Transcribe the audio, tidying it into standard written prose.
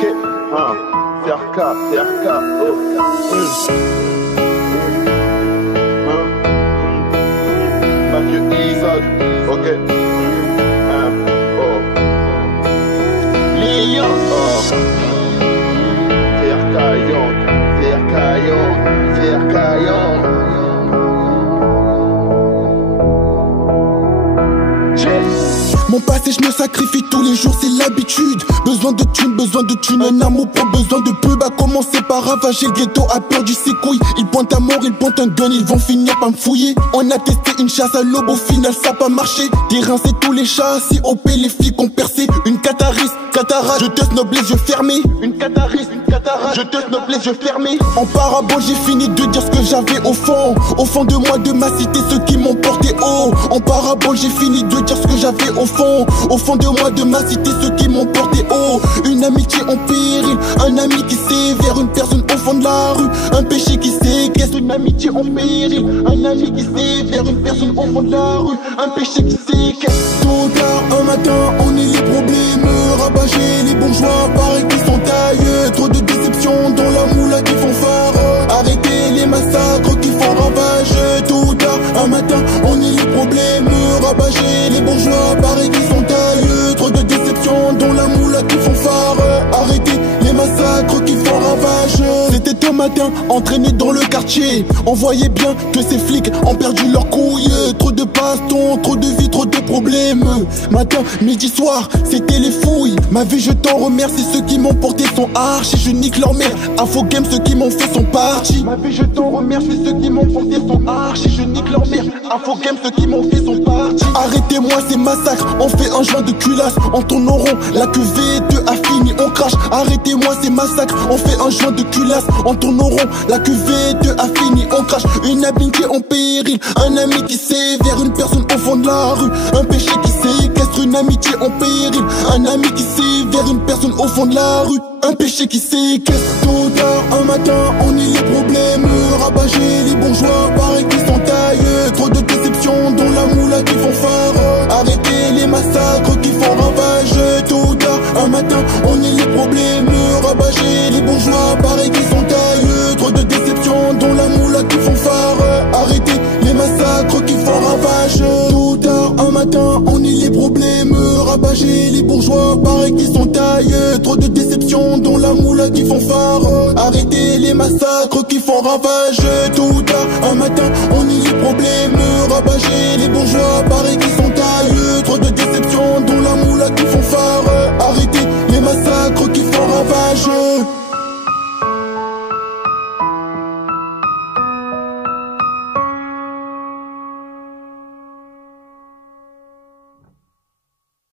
Ok, CRK, oh. Mathieu Isaac, ok. Oh. Lyon, oh. CRK Young, CRK Young, CRK Young. Mon passé, je me sacrifie tous les jours, c'est l'habitude. Besoin de thunes, un amour pas besoin de pub. A commencer par ravager le ghetto, a perdu ses couilles. Ils pointent à mort, ils pointent un gun, ils vont finir par me fouiller. On a testé une chasse à l'aube, au final ça a pas marché. Dérincé tous les chats, si OP les flics ont percé. Une catariste, cataracte, je te snob les yeux fermés. Une catariste, cataracte, je te snob les yeux fermés. En parabole, j'ai fini de dire ce que j'avais au fond de moi, de ma cité, ceux qui m'ont porté haut. En parabole, j'ai fini de dire ce que j'avais au fond de moi, de ma cité, ceux qui m'ont porté haut. Une amitié en péril, un ami qui s'évère, une personne au fond de la rue, un péché qui séquestre. Une amitié en péril, un ami qui s'évère, une personne au fond de la rue, un péché qui séquestre. Tôt tard, un matin, on est les problèmes, rabâcher les bourgeois, pareil qu'ils sont tailleux. Trop de déceptions dans la moula qui font phare. Arrêtez les massacres qui font ravage. Tôt tard, un matin, on est les problèmes, rabâcher les bourgeois, pareil qu'ils sont tailleux. Trop de déceptions dans la moula qui font phare. Arrêtez les massacres qui font ravage. C'était un matin, entraîné dans le quartier. On voyait bien que ces flics ont perdu leurs couilles. Trop de bastons, trop de vie, trop de problèmes. Matin, midi, soir, c'était les fouilles. Ma vie, je t'en remercie, ceux qui m'ont porté sont archi. Je nique leur mère, Afro Game, ceux qui m'ont fait sont partis. Ma vie, je t'en remercie, ceux qui m'ont porté sont archi. Je nique leur mère, Afro Game, ceux qui m'ont fait sont partis. Arrêtez-moi ces massacres, on fait un joint de culasse. On tourne en rond, la QV2 a fini, on crache. Arrêtez-moi ces massacres, on fait un joint de culasse. On tourne en rond, la QV2 a fini, on crache. Une amitié en péril, un ami qui sévère, une personne au fond de la rue, un péché qui séquestre. Une amitié en péril, un ami qui sévère, une personne au fond de la rue, un péché qui séquestre. Tôt tard, un matin, on est les problèmes, rabâcher les bourgeois, pareil qu'ils sont tailleux. Trop de déceptions dans la moula qui font phare. Arrêtez les massacres qui font ravage. Tôt tard, un matin, on est les problèmes, rabâcher les bourgeois, pareil qu'ils sont tailleux. Trop de déceptions dans la moula qui font phare. Arrêtez les massacres qui font ravage. Tôt tard, un matin, on est les problèmes, rabâcher les bourgeois, pareil qu'ils sont tailleux. Trop de déceptions dans la moula qui font phare. Arrêtez les massacres qui font ravage. Tôt tard, un matin,